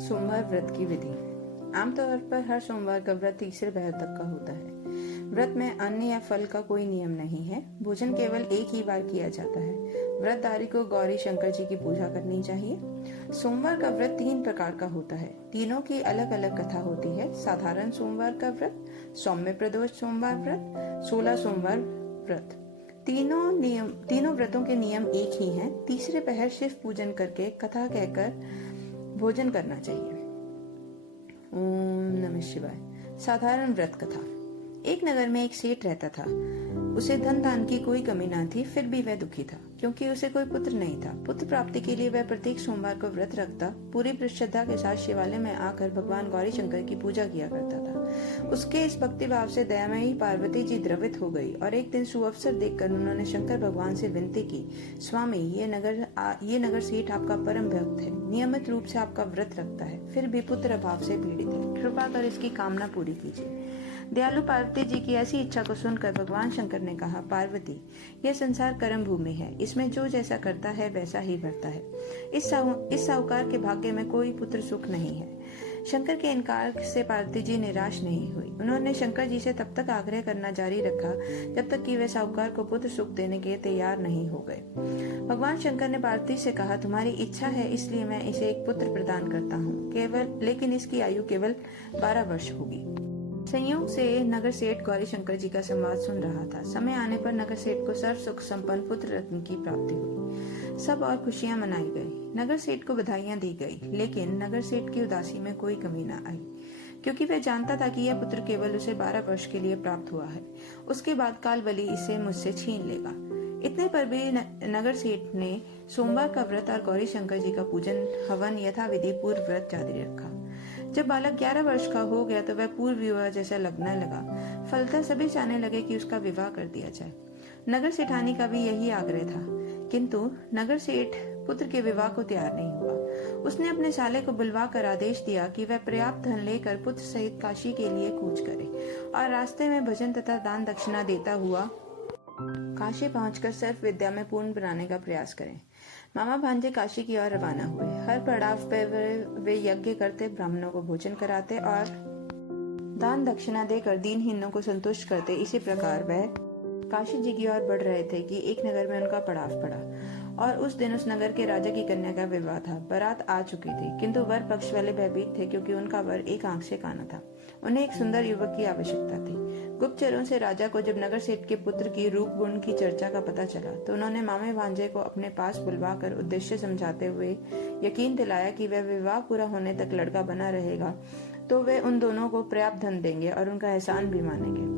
सोमवार व्रत की विधि। आमतौर पर हर सोमवार का व्रत तीसरे पहर तक का होता है। व्रत में अन्न या फल का कोई नियम नहीं है। भोजन केवल एक ही बार किया जाता है। व्रतधारी को गौरी शंकर जी की पूजा करनी चाहिए। सोमवार का व्रत 3 प्रकार का होता है। तीनों की अलग अलग कथा होती है। साधारण सोमवार का व्रत, सौम्य प्रदोष सोमवार व्रत, 16 सोमवार व्रत। तीनों व्रतों के नियम एक ही हैं। तीसरे पहर शिव पूजन करके कथा कहकर भोजन करना चाहिए। ओम नमः शिवाय। साधारण व्रत कथा। एक नगर में एक सेठ रहता था। उसे धन दान की कोई कमी न थी, फिर भी वह दुखी था क्योंकि उसे कोई पुत्र नहीं था। पुत्र प्राप्ति के लिए वह प्रत्येक सोमवार को व्रत रखता, पूरी श्रद्धा के साथ शिवालय में आकर भगवान गौरी शंकर की पूजा किया करता था। उसके इस भक्ति भाव से दयामयी पार्वती जी द्रवित हो गई और एक दिन सुअवसर देखकर उन्होंने शंकर भगवान से विनती की, स्वामी ये नगर सेठ आपका परम भक्त है, नियमित रूप से आपका व्रत रखता है, फिर भी पुत्र अभाव से पीड़ित है, कृपा कर इसकी कामना पूरी कीजिए। दयालु पार्वती जी की ऐसी इच्छा को सुनकर भगवान शंकर ने कहा, पार्वती यह संसार कर्म भूमि है, इसमें जो जैसा करता है वैसा ही भरता है। इस साहूकार के भाग्य में कोई पुत्र सुख नहीं है। शंकर के इनकार से पार्वती जी निराश नहीं हुई। उन्होंने शंकर जी से तब तक आग्रह करना जारी रखा जब तक कि वे साहूकार को पुत्र सुख देने के तैयार नहीं हो गए। भगवान शंकर ने पार्वती से कहा, तुम्हारी इच्छा है इसलिए मैं इसे एक पुत्र प्रदान करता हूँ, लेकिन इसकी आयु केवल 12 वर्ष होगी। संयोग से नगर सेठ गौरी शंकर जी का संवाद सुन रहा था। समय आने पर नगर सेठ को सर्व सुख संपन्न पुत्र रत्न की प्राप्ति हुई। सब और खुशियां मनाई गई। नगर सेठ को बधाइयां दी गई, लेकिन नगर सेठ की उदासी में कोई कमी न आई, क्योंकि वह जानता था कि यह पुत्र केवल उसे 12 वर्ष के लिए प्राप्त हुआ है। उसके बाद काल बलि इसे मुझसे छीन लेगा। इतने पर भी नगर सेठ ने सोमवार का व्रत और गौरी शंकर जी का पूजन हवन यथाविधि पूर्व व्रत जारी रखा। जब बालक 11 वर्ष का हो गया तो वह पूर्व विवाह जैसा लगने लगा। फलतः सभी चाहने लगे कि उसका विवाह कर दिया जाए। नगर सेठानी का भी यही आग्रह था, किंतु नगर सेठ पुत्र के विवाह को तैयार नहीं हुआ। उसने अपने साले को बुलवा कर आदेश दिया कि वह पर्याप्त धन लेकर पुत्र सहित काशी के लिए कूच करे और रास्ते में भजन तथा दान दक्षिणा देता हुआ काशी पहुंचकर सर्व विद्या में पूर्ण बनाने का प्रयास करें। मामा भांजे काशी की ओर रवाना हुए। हर पड़ाव पर वे यज्ञ करते, ब्राह्मणों को भोजन कराते और दान दक्षिणा देकर दीनहीनों को संतुष्ट करते। इसी प्रकार वह काशी जी की ओर बढ़ रहे थे कि एक नगर में उनका पड़ाव पड़ा और उस दिन उस नगर के राजा की कन्या का विवाह था। बारात आ चुकी थी, किंतु वर पक्ष वाले भयभीत थे क्योंकि उनका वर एक आंख से काना था। उन्हें एक सुंदर युवक की आवश्यकता थी। गुप्तचरों से राजा को जब नगर सेठ के पुत्र की रूप गुण की चर्चा का पता चला तो उन्होंने मामे भांजे को अपने पास बुलवाकर उद्देश्य समझाते हुए यकीन दिलाया कि वह विवाह पूरा होने तक लड़का बना रहेगा तो वे उन दोनों को पर्याप्त धन देंगे और उनका एहसान भी मानेंगे।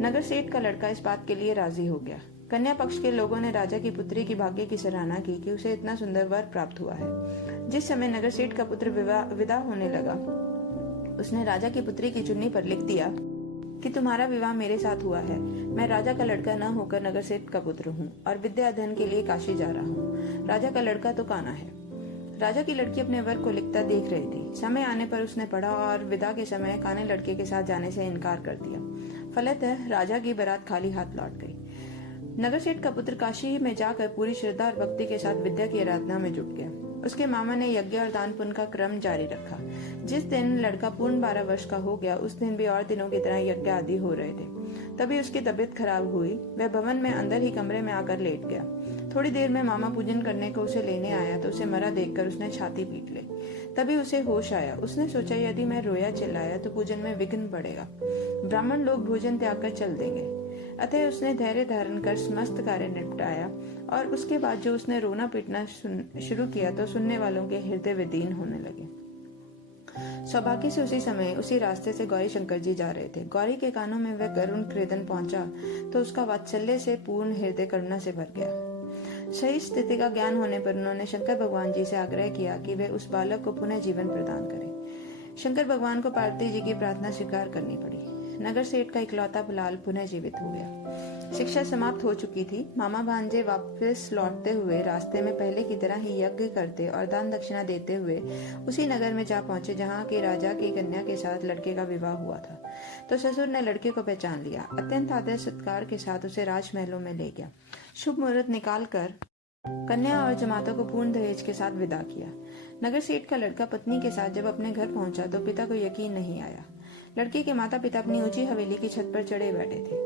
नगर सेठ का लड़का इस बात के लिए राजी हो गया। कन्या पक्ष के लोगों ने राजा की पुत्री की भाग्य की सराहना की कि उसे इतना सुंदर वर प्राप्त हुआ है। जिस समय नगर सेठ का पुत्र विदा होने लगा, उसने राजा की पुत्री की चुन्नी पर लिख दिया कि तुम्हारा विवाह मेरे साथ हुआ है। मैं राजा का लड़का न होकर नगर सेठ का पुत्र हूँ और विद्या अध्ययन के लिए काशी जा रहा हूँ। राजा का लड़का तो काना है। राजा की लड़की अपने वर को लिखता देख रही थी। समय आने पर उसने पढ़ा और विदा के समय काने लड़के के साथ जाने से इनकार कर दिया। फलतः राजा की बारात खाली हाथ लौट गई। नगर सेठ का पुत्र काशी में जाकर पूरी श्रद्धा और भक्ति के साथ विद्या की आराधना में जुट गया। उसके मामा ने यज्ञ और दान पुण्य का क्रम जारी रखा। जिस दिन लड़का पूर्ण 12 वर्ष का हो गया, उस दिन भी और दिनों की तरह यज्ञ आदि हो रहे थे। तभी उसकी तबीयत खराब हुई। वह भवन में अंदर ही कमरे में आकर लेट गया। थोड़ी देर में मामा पूजन करने को उसे लेने आया तो उसे मरा देखकर उसने छाती पीट ली। तभी उसे होश आया। उसने सोचा यदि मैं रोया चिल्लाया तो पूजन में विघ्न पड़ेगा, ब्राह्मण लोग भोजन त्याग कर चल देंगे। अतः उसने धैर्य धारण कर समस्त कार्य निपटाया और उसके बाद जो उसने रोना पीटना शुरू किया तो सुनने वालों के हृदय विदीन होने लगे। सौभाग्य से उसी समय उसी रास्ते से गौरी शंकर जी जा रहे थे। गौरी के कानों में वह करुण क्रेदन पहुंचा तो उसका वात्सल्य से पूर्ण हृदय करुणा से भर गया। सही स्थिति का ज्ञान होने पर उन्होंने शंकर भगवान जी से आग्रह किया कि वे उस बालक को पुनः जीवन प्रदान करें। शंकर भगवान को पार्वती जी की प्रार्थना स्वीकार करनी पड़ी। नगर सेठ का इकलौता लाल पुनः जीवित हो गया। शिक्षा समाप्त हो चुकी थी। मामा भांजे वापस लौटते हुए रास्ते में पहले की तरह ही यज्ञ करते और दान दक्षिणा देते हुए उसी नगर में जा पहुंचे जहां के राजा की कन्या के साथ लड़के का विवाह हुआ था। तो ससुर ने लड़के को पहचान लिया। अत्यंत आदर सत्कार के साथ उसे राजमहलों में ले गया। शुभ मुहूर्त निकाल कर कन्या और जमातों को पूर्ण दहेज के साथ विदा किया। नगर सेठ का लड़का पत्नी के साथ जब अपने घर पहुंचा तो पिता को यकीन नहीं आया। लड़के के माता पिता अपनी ऊंची हवेली की छत पर चढ़े बैठे थे।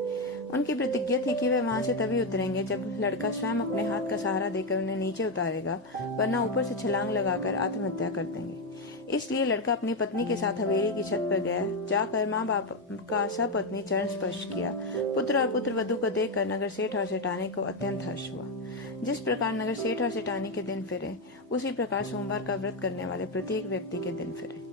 उनकी प्रतिज्ञा थी कि वे वहां से तभी उतरेंगे जब लड़का स्वयं अपने हाथ का सहारा देकर उन्हें नीचे उतारेगा, वरना ऊपर से छलांग लगाकर आत्महत्या कर देंगे। इसलिए लड़का अपनी पत्नी के साथ हवेली की छत पर गया। जाकर माँ बाप का सपत्नी चरण स्पर्श किया। पुत्र और पुत्र वधु को देखकर नगर सेठ और सेठानी को अत्यंत हर्ष हुआ। जिस प्रकार नगर सेठ और सेठानी के दिन फिरे, उसी प्रकार सोमवार का व्रत करने वाले प्रत्येक व्यक्ति के दिन फिरे।